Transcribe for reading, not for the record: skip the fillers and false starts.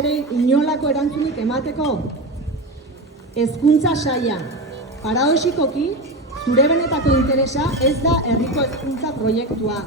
ere inolako erantzunik emateko? Hezkuntza saila, paradoxikoki, zure benetako interesa ez da herriko hezkuntza proiektua.